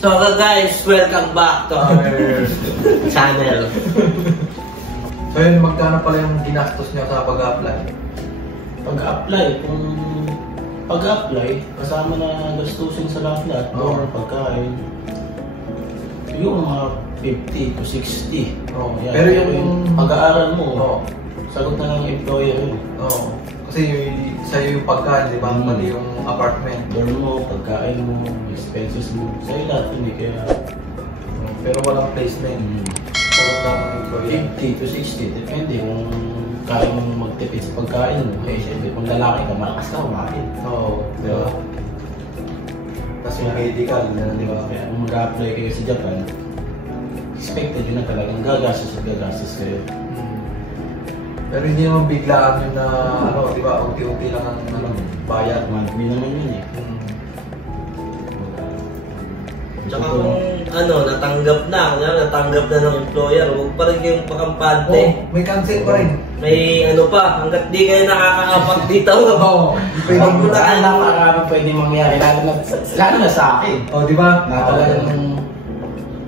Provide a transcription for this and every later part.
So guys, welcome back to our channel. So yun, magkano pala yung ginastos niya sa pag-apply? Pag-apply, kasama na gastusin sa lahat or pagkain, yung mga 50 to 60. Yan. Pero yung pag-aaral mo, sagot na ng employer yun. Kasi sa'yo yung pagkain, di ba? Pati yung apartment. Dorm mo, pagkain mo, expenses mo, sa'yo lahat, hindi kaya... Pero walang placement. Sagot ng employer. 50 to 60, depende kung kaya mong magtipid sa pagkain mo. Eh, siyempre, kung lalaki ka, malakas ka kumain. Di ba? Tapos yung medical, di ba? Kaya kung mag-apply kayo sa Japan, expected yun na talagang gagastos kayo. Pero hindi naman biglaan yun na, di ba, unti-unti lang ang bayad. Monthly naman yun eh. Tsaka kung natanggap na ng employer, huwag pa rin kayong pakampante. May cancel pa rin. May pa, hanggat di kayo nakaka-apat dito. Pwede mo na napakarami pwede mangyari, lalo na sa akin. Di ba? Talagang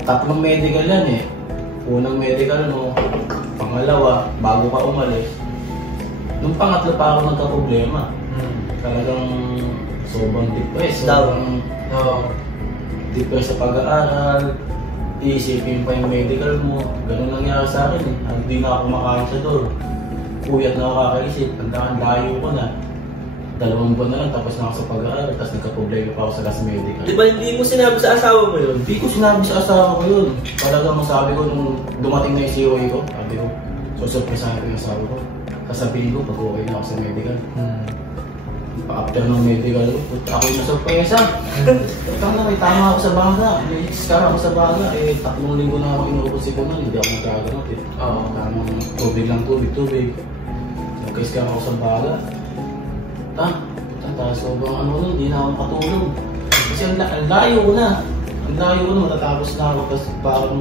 tatlong medical yan eh. Unang medical mo, pangalawa, bago ka umalis. Nung pangatlo pa ako nagka-problema. Talagang sobrang depressed. Depressed sa pag-aaral, iisipin pa yung medical mo. Ganun nangyari sa akin eh. Hindi na ako makain sa door. Puyat na ako kakaisip. Ang layo ko na. 2 buwan na lang tapos na ako sa pag-aaral. Tapos nagka-problema pa ako sa last medical. Di ba hindi mo sinabi sa asawa mo yun? Hindi ko sinabi sa asawa ko yun. Talagang masabi ko nung dumating na yung COE ko. Sabi ko, susurpresahan ko yung asawa ko. Kasabihin ko pag okay na ako sa medical. After ng medical, ako yung nasurpresa. May tama ako sa baga. May iskara ako sa baga. 3 linggo na ako inuubos ikunan. Hindi ako nagkaganot eh. Tamang tubig lang, tubig. Nagka-iskara ako sa baga. Sobrang hindi na ako makatulog. Kasi ang layo ko na. Matatapos na ako. Tapos parang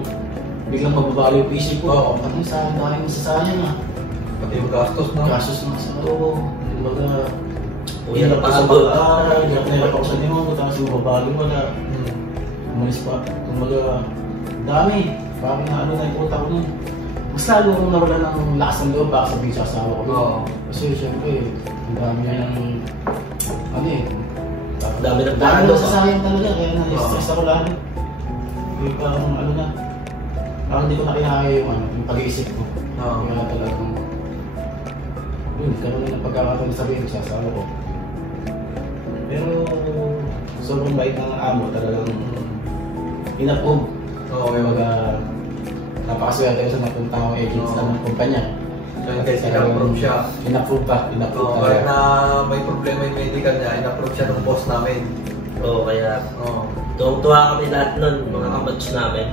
biglang pagbabali yung isip ko. Parang saan tayo masasayang ah. Pati yung gastos na. Gastos na sa loob. Hirap ako sa pag-aaral, hirap ako sa niyo, tapos yung babali mo na umalis pa. Kumbaga, dami. Parang na yung utak ko nun. Mas lalo kong nawala ng lakas ng loob baka sabihin sa asawa ko. Kasi siyempre, ang dami niya ng dami ng dami na sasayang talaga, kaya na-stress ako lalo. Parang parang hindi ko na kinaya yung pag-iisip ko. Kaya talagang karoon ng pagkakataon sabihin sa asawa ko. Pero sobrang bait ng amo, talagang in-approve. Napakaswerte ko sa napunta akong agents ng kumpanya. Kasi in-approve siya. In-approve pa. Kahit na may problema yung medical niya, in-approve siya ng boss namin. Kaya tuwang-tuwa kami lahat nun, mga kabatch namin.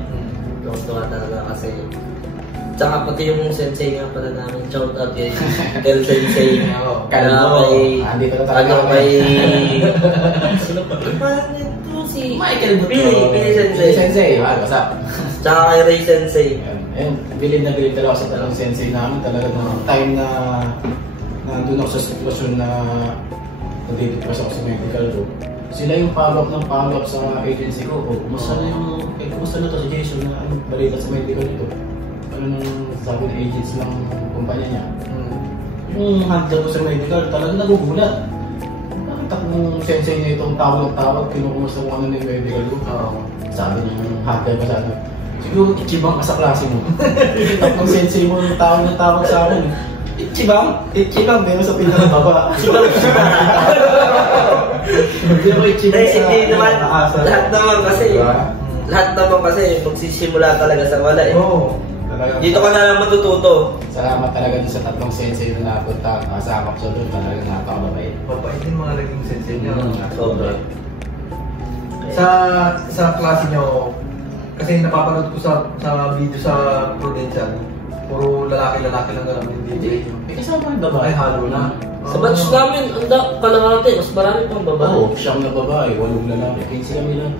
Tuwang-tuwa talaga kasi tsaka pati yung sensei nga pala namin, shout out kay Kel Sensei. Sino pa? Parang ito si Pili Sensei. What's up? Tsaka kay Ray Sensei. Bilib na bilib talaga sa talang sensei namin. Talaga ng time na nandun ako sa sitwasyon na nadidepress ako sa medical ko. Sila yung follow-up sa agency ko. Kumusta na to si Jason na balita sa medical nito? Ano sabi ng agents ng kumpanya niya. Yung handler ko sa medical, talagang nagugulat. Bakit akong sensei niya itong tawag, kinukumusta mo yung medical ko? Sabi niya yung handler ko sa akin, siguro ichibang ka sa klase mo. Tapos sensei mo yung tawag sa akin. Ichibang, pero sa pinakababa. Hindi ako ichibang sa... Hindi naman, lahat naman kasi magsisimula talaga sa wala eh. Dito ka na lang matututo. Salamat talaga dun sa 3 sensei na napunta. Kasama ko sa doon, talagang napakababait. Mabait din mga naging sensei niyo. Sobra. Sa klase niyo, kasi napapanood ko sa video sa Prudential, puro lalaki lang gano'n. Hindi. Kasama yung babae. Halo na. Sa batch namin, kalahati, mas marami pang babae. Siyang na babae, 8 lalaki. 15 kami lang.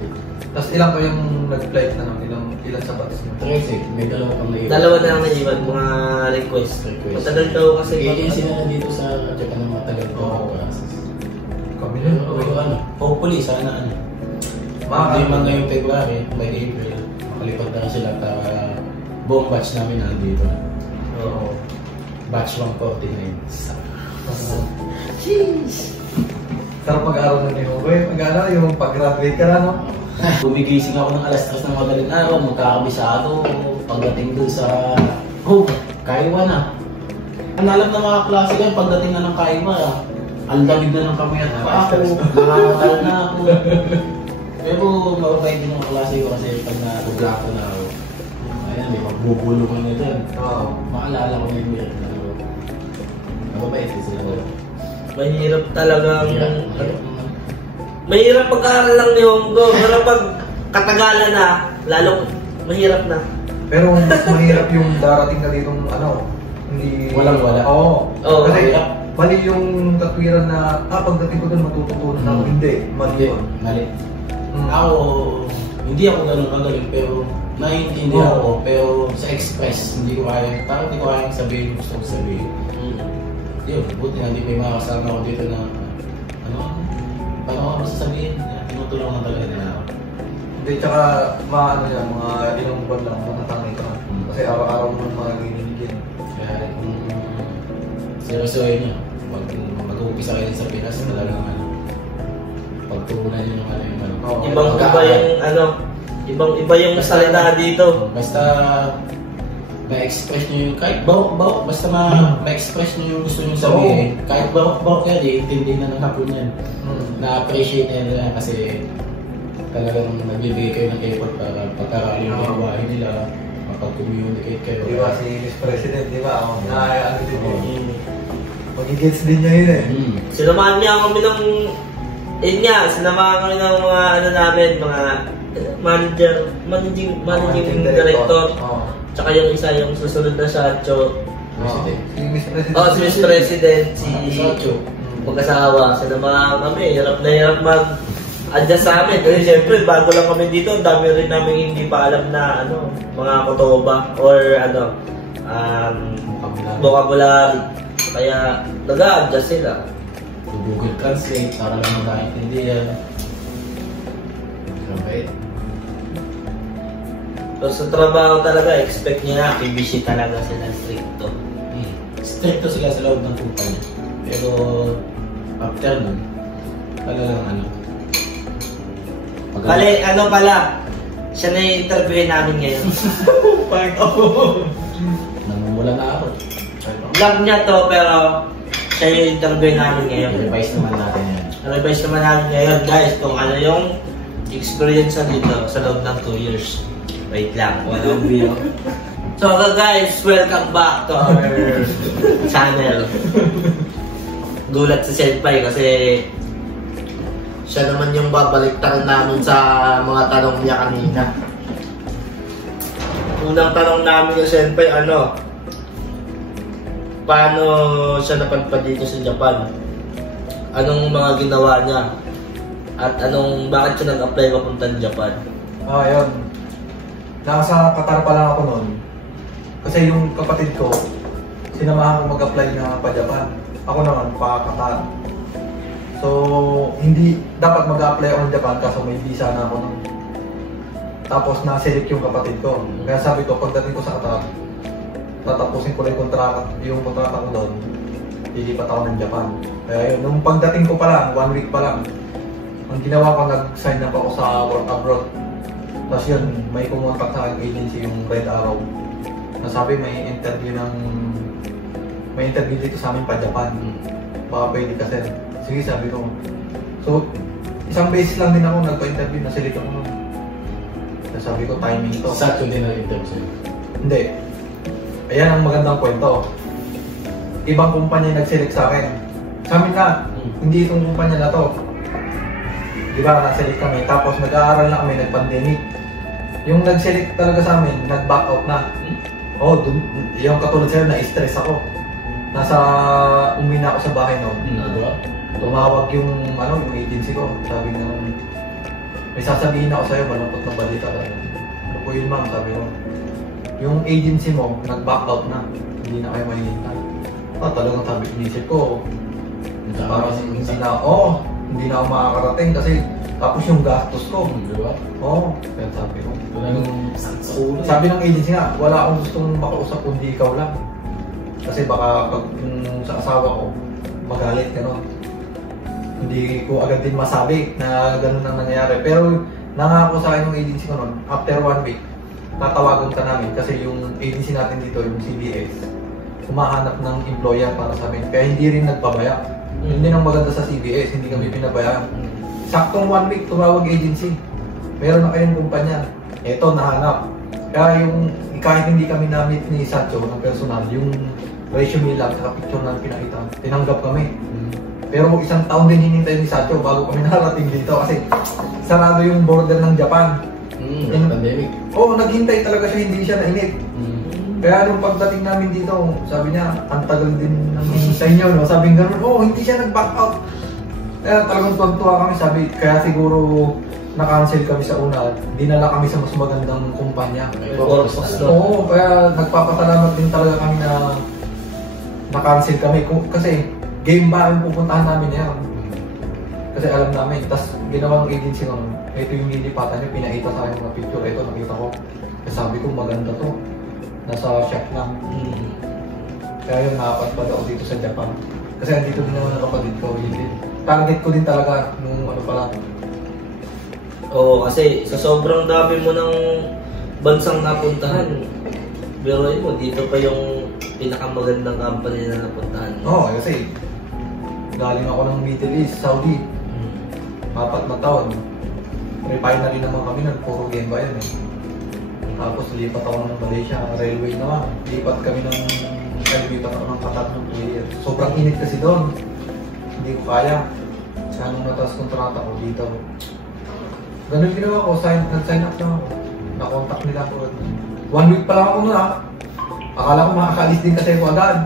Tapos ilang ko yung nag-flight na ilan sa batch niyo? 13, may 2 pang naiwan. 2 na lang naiwan, mga request. Matagal daw kasi. Agency na dito sa Japan ng matagal ko. Kami na. Hopefully, sana Hindi man ngayong February, by April, makalipad na sila para buong batch namin nandito. Oo. Batch 149. Jeez! Sarap mag-aaral ng New York. Mag-aaral yung pag-graduate ka na, no? Gumigising ako ng alas 3 ng madaling araw, magkakabisado. Pagdating dun sa... Kaiwa na. Ang alam ng mga klase ko, pagdating na ng Kaiwa, ang lamig na ng kamay at pa ako. Nakakal na ako. Pero mababait din mga klase ko kasi pag natugla ko na ako. Ayun, may magbubulungan na dyan. Maalala ko na yung meron na ako. Mababait din sila doon. Mahirap talagang... Mahirap pag-aaral lang ni Honggo. Pero pag katagalan na, lalo mahirap na. Pero mas mahirap yung darating na ditong ano, hindi... Walang-wala. Oo. Kasi mahirap. mali yung katwiran na, pagdating ko doon matututunan ako. Hindi. Mali yun. Mali. Ako, hindi ako ganun kagaling pero naiintindihan ako. Pero sa express, hindi ko kaya, parang hindi ko kaya sabihin gusto kong sabihin. Yun, buti na hindi may mga kasama ko dito na paano ako masasabihin? Tinutulungan talaga nila ako. Hindi, tsaka maano yan, mga ilang buwan lang, matatanay ka. Kasi araw-araw mo magiging yun. Kaya kung seryosohin nyo, pag mag-uumpisa kayo sa Pinas, talagang pagtuunan nyo ng Ibang-iba yung salita dito. Basta ma-express nyo yung, kahit bawak-bawak, basta ma-express nyo yung gusto nyo sabihin. Kahit bawak-bawak yan, intindi na ng hapon yan. Na-appreciate na nila kasi talagang nagbibigay kayo ng effort para pagkarali yung buhay nila, mapag-communicate kayo. Di ba si Miss President, di ba? Ano din yun? Mag-gets din niya yun eh. Sinamahan niya kami ng... sinamahan kami ng mga namin, mga managing director. Tsaka yung isa, yung susunod na Shacho. Si Miss President. Si Miss President, si Shacho. Mag-asawa, sinamahan kami. Hirap na hirap mag-adjust sa amin. Kasi syempre, bago lang kami dito, dami rin namin hindi pa alam na mga kotoba or vocabulary. Kaya nag-a-adjust sila. Google Translate para lang magkaintindihan. Mabait. So sa trabaho talaga, expect niya na PBC talaga sila stricto. Stricto sila sa loob ng kumpanya. Pero after nun, talagang Bale, pala, siya na yung interview namin ngayon. Part ako. Namumula na ako. Vlog niya to, pero siya yung interview namin ngayon. Revise naman natin yan. Revise naman natin ngayon, guys, kung ano yung experience dito sa loob ng 2 years. Wait lang, walang video. So guys, welcome back to our channel. Gulat si Senpai kasi siya naman yung babaliktaran namin sa mga tanong niya kanina. Unang tanong namin kay Senpai, paano siya napadpad dito sa Japan? Anong mga ginawa niya? At bakit siya nag-apply papunta ng Japan? Yun. Nasa Qatar pa lang ako noon. Kasi yung kapatid ko, sinamahan ko mag-apply na pa Japan. Ako naman, pa Qatar. So, hindi dapat mag-apply ako ng Japan kaso may visa na ako noon. Tapos na-select yung kapatid ko. Kaya sabi ko, pagdating ko sa Qatar, tatapusin ko lang yung kontrata ko doon. Lilipat ako ng Japan. Kaya yun, nung pagdating ko pa lang, 1 week pa lang, ang ginawa ko, nag-sign up ako sa work abroad. Tapos yun, may kumontak sa aking agency, yung Red Arrow. Nasabi may interview dito sa amin pa Japan. Baka pwede kasi. Sige, sabi ko. So, isang beses lang din ako nagpa-interview, na-select ako nun. Sabi ko, timing to. Sakto din ang interview. Hindi. Ayan ang magandang kwento. Ibang kumpanya nag-select sa akin. Sa amin na, hindi itong kumpanya na to. Diba, na-select kami. Tapos nag-aaral na kami, nag-pandemic. Yung nag-select talaga sa amin, nag-back out na. Yung katulad sa'yo, na-stress ako. Umuwi na ako sa bahay noon. Tumawag yung agency ko. Sabi na, may sasabihin ako sa'yo, malungkot na balita. Ano po yun, ma'am? Sabi ko, yung agency mo, nag-back out na. Hindi na kayo mahihintay. Talagang sabi, inisip ko. Parang hindi na, hindi na ako makakarating kasi tapos yung gastos ko. Di ba? Oo, kaya sabi ko. Talagang Sabi ng agency nga, wala akong gustong makausap kundi ikaw lang. Kasi baka pag yung sa asawa ko, magalit gano'n. Hindi ko agad din masabi na gano'n ang nangyayari. Pero nangako sa akin ng agency ko noon, after 1 week, tatawagan ka namin kasi yung agency natin dito, yung CBS, humahanap ng employer para sa amin. Kaya hindi rin nagpabaya. Hindi nang maganda sa CBS, hindi kami pinabayaan. Saktong 1 week, tumawag agency. Meron na kayong kumpanya. Eto, nahanap. Kaya yung, kahit hindi kami na-meet ni Sancho ng personal, yung resume lang, saka picture na pinakita, tinanggap kami. Pero 1 taon din hinintay ni Sancho bago kami nakarating dito kasi sarado yung border ng Japan. Pandemic. Oo, naghintay talaga siya, hindi siya nainip. Kaya nung pagdating namin dito, sabi niya, ang tagal din ng hintay niyo, no? Sabi nga gano'n, oo, hindi siya nag-back out. Kaya talagang tuwa kami, sabi, kaya siguro na-cancel kami sa una, dinala kami sa mas magandang kumpanya. Oo, kaya nagpapasalamat din talaga kami na na-cancel kami. Kasi game ba yung pupuntahan namin yan? Kasi alam namin, tapos ginawa ng agency naman, ito yung nilipatan niya, pinaita sa akin mga picture, ito nakita ko. Kasi sabi ko, maganda to. Nasa shop lang. Kaya yun, nakapadpad ako dito sa Japan. Kasi andito din naman ang kapatid ko. Target ko din talaga nung ano pala. Oo, kasi sa sobrang dami mo ng bansang napuntahan, pero mo, dito pa yung pinakamagandang company na napuntahan. Oo, kasi galing ako ng Middle East, Saudi. 4 na taon. Refinery naman kami nun, puro Gemba yun eh. Tapos lipat ako ng Malaysia, railway naman. Lipat kami ng lipat ako ng Qatar ng 2 years. Sobrang init kasi doon. Hindi ko kaya. Kaya nung natas kontrata ko dito. Ganun ginawa ko, nag-sign up lang ako. Na-contact nila ako. 1 week pa lang ako nun Akala ko makakaalis din kasi ako agad.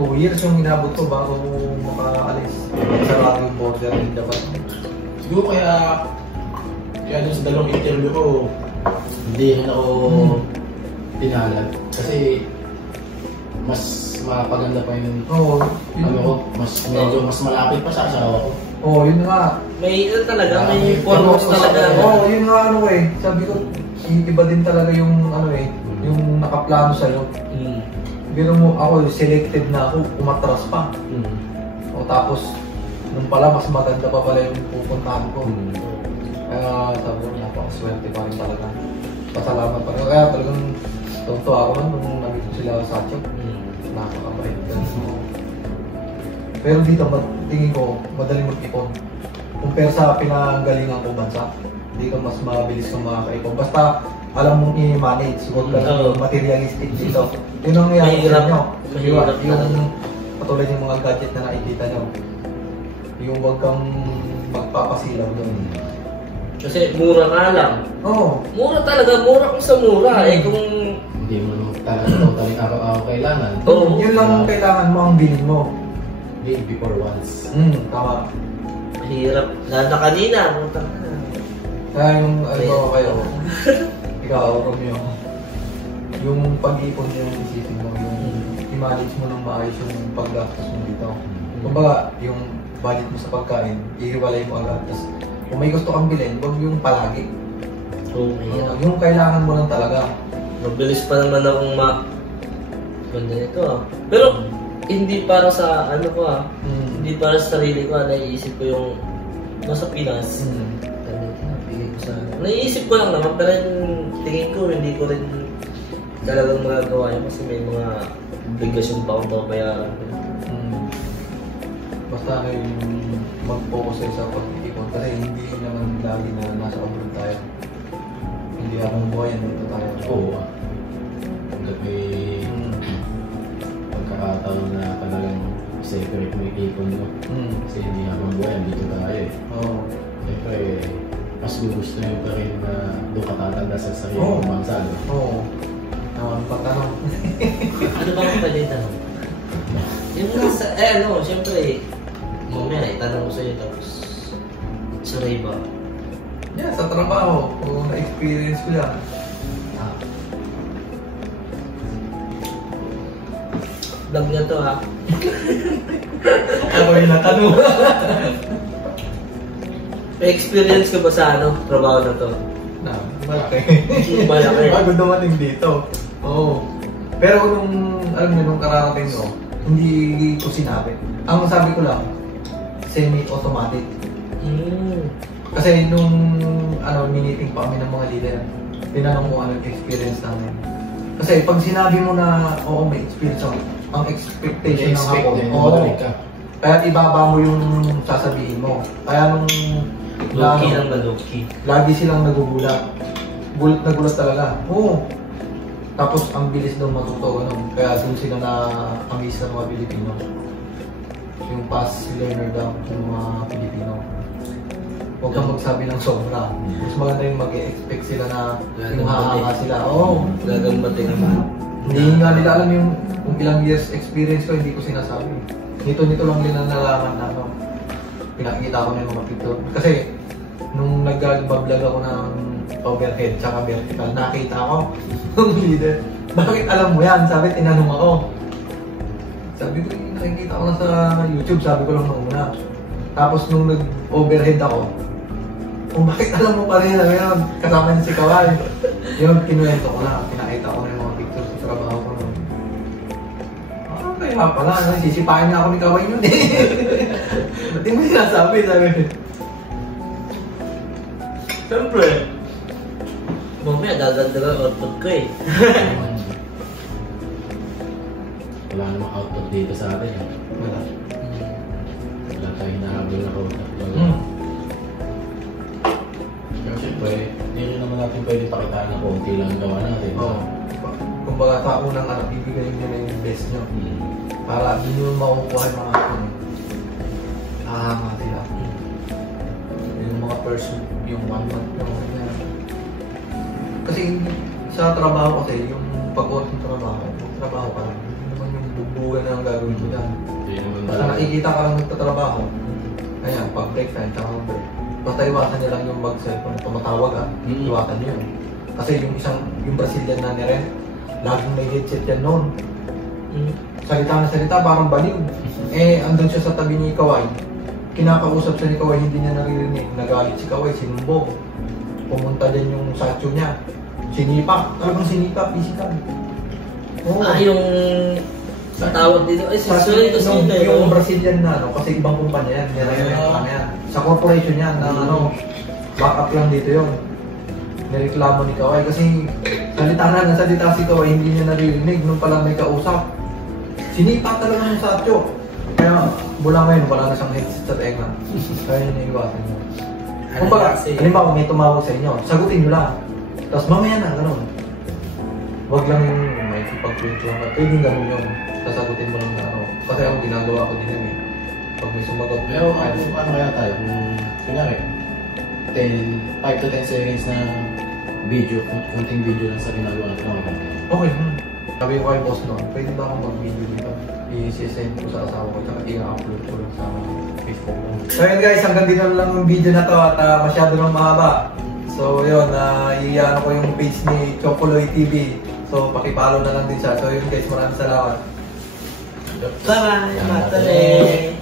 2 years yung inabot ko bago makaalis. Sarado yung border ng Japan. Siguro kaya dun sa 2 interview ko, hindi rin ako pinalag. Kasi mas mapaganda pa yung ano ko, medyo mas malapit pa sa asawa ko. Oo, yun nga. May talaga, may foremost talaga. Oo, yun nga ano eh. Sabi ko, iba din talaga yung ano eh, yung nakaplano sa'yo. Biro mo, ako selected na ako, umatras pa. O tapos, nung pala, mas maganda pa pala yung pupuntahan ko. Kaya sabi ko, napakaswerte pa rin talaga. Pasalamat pa rin. Kaya talagang tuwa ako nung nandito sila sa Sancho. Napakabait. Pero dito, tingin ko, madaling mag-ipon. Compare sa pinanggalingan ko bansa, dito mas mabilis kang makakaipon. Basta alam mong i-manage, huwag ka materialistic dito. Yun ang nangyayari sa inyo. Yung patulad yung mga gadget na nakikita nyo. Yung huwag kang magpapasilaw doon. Kasi mura nga lang. Oo. Mura talaga, mura kung sa mura. Eh kung hindi mo talaga totally ako kailangan. Oo, yun lang ang kailangan mo, ang bilhin mo. Live before once. Tama. Hirap. Lalo na kanina. Kaya yung ano kayo, ikaw, Romeo, yung pag-ipon niyo yung isipin mo, yung i-manage mo ng maayos yung paggastos mo dito. Kumbaga, yung budget mo sa pagkain, ihiwalay mo agad. Tapos, kung may gusto kang bilhin, huwag yung palagi. Yung kailangan mo lang talaga. Mabilis pa naman akong ganda nito Pero, hindi para sa ano ko hindi para sa sarili ko naiisip ko yung nasa Pinas. Naiisip ko lang naman, pero yung tingin ko, hindi ko rin talagang magagawa yun kasi may mga obligasyon pa akong babayaran. Basta yung mag-focus sa pag-ipon kasi hindi naman lagi na nasa abroad tayo. Hindi habang buhay, dito tayo. Oo. Hanggat may pagkakataon na talagang separate mo yung ipon mo. Kasi hindi habang buhay, dito tayo eh. Oo. Siyempre, mas gusto nyo pa rin na doon ka tatanda sa sarili ng bansa. Oo. Pagtanong. Ano ba ang pwede tanong? Yung nasa, siyempre, mamaya itanong ko sa'yo tapos suray ba? Yeah, sa trabaho. Kung na-experience ko yan. vlog niya to ha. Ako yung natanong. May experience ka ba sa trabaho na to? Na, malaki. Malaki. Bago dumating dito. Oo. Pero alam niyo, nung kararating ko, hindi ko sinabi. Ang sabi ko lang, semi-automatic. Kasi nung miniting pa kami ng mga leader, tinanong mo anong experience namin. Kasi pag sinabi mo na, oo, may experience ako, ang expectation ng ako, oo. Kaya ibaba mo yung sasabihin mo. Kaya nung Low-key lang ba low-key? lagi silang nagugulat. Gulat na gulat talaga. Oo. Tapos ang bilis daw matuto kaya dun sila na-amaze ng mga Pilipino. Yung fast learner daw ng mga Pilipino. Huwag kang magsabi ng sobra. Mas maganda yung mag-expect sila na yung hahanga sila. Oo. Gagambatin naman. Hindi nga nila alam yung kung ilang years experience ko, hindi ko sinasabi. Nito lang nila nalaman na pinakikita ko na yung mga picture. Kasi nung nag-vlog ako ng overhead tsaka vertical, nakita ko ng leader. Bakit alam mo yan? Sabi, tinanong ako. Sabi ko, nakikita ko na sa YouTube, sabi ko lang una. Tapos nung nag-overhead ako, bakit alam mo pa rin na yun? Kasama niya si Kawai. Yun, kinuwento ko na. Pinakita ko na yung mga pictures sa trabaho ko. Kaya pala, sisipain na ako ni Kawai yun eh. Ba't mo sinasabi? Sabi. Siyempre. Mamaya, dadagdagan ang output ko eh. Wala namang output dito sa atin. Wala. Wala tayong nahabol na output. Pero siyempre, hindi rin naman natin pwede pakitaan na konti lang gawa natin. Oo. Kumbaga sa unang ibigay nyo na yung best nyo. Para hindi nyo makukuha yung mga sila. Yung mga person, yung 1 month na mga. Kasi sa trabaho kasi, yung pag-work ng trabaho ka lang. Hindi naman yung bubugan na ang gagawin mo dyan. Basta nakikita ka lang nagtatrabaho. Kaya pag break time, tsaka break. Basta iwasan nyo lang yung mag-cellphone. Tumatawag iwasan nyo yun. Kasi yung Brazilian na nire, laging may headset yan noon. Salita na salita, parang baliw. Andun siya sa tabi ni Kawai. Kinakausap siya ni Kawai, hindi niya naririnig. Nagalit si Kawai, sinumbong. Pumunta din yung sacho niya. Sinipak, talagang sinipak, physical. Yung sa tawag dito, yung Brazilian na, kasi ibang kumpanya yan. Sa corporation yan, backup lang dito yun. Nireklamo ni Kawai kasi salita si Kawai, hindi niya naririnig nung palang may kausap. Sinipa talaga ng satyo. Kaya mula ngayon, wala na siyang headset sa tenga. Kaya niya iwasan niyo. Kumbaga, halimbawa may tumawag sa inyo, sagutin niyo lang. Tapos mamaya na, gano'n. Huwag lang yung may ipag-print lang. Pwedeng gano'n yung sasagutin mo lang na Kasi ako ginagawa ko din yun eh. Pag may sumagot. Pero ano kaya tayo? Kunyari, 5 to 10 seconds na video, kunting video lang sa ginagawa natin. Okay. Sabi ko kay boss noon, pwede ba akong mag-video dito? I-send ko sa asawa ko, tsaka i-upload ko lang sa Facebook. So yun guys, hanggang dito lang yung video na to at masyado lang mahaba. So yun, iyan ko yung page ni Chocoloy TV. So pakipollow na lang din siya. So yun guys, maraming salamat. Bye-bye! Matane!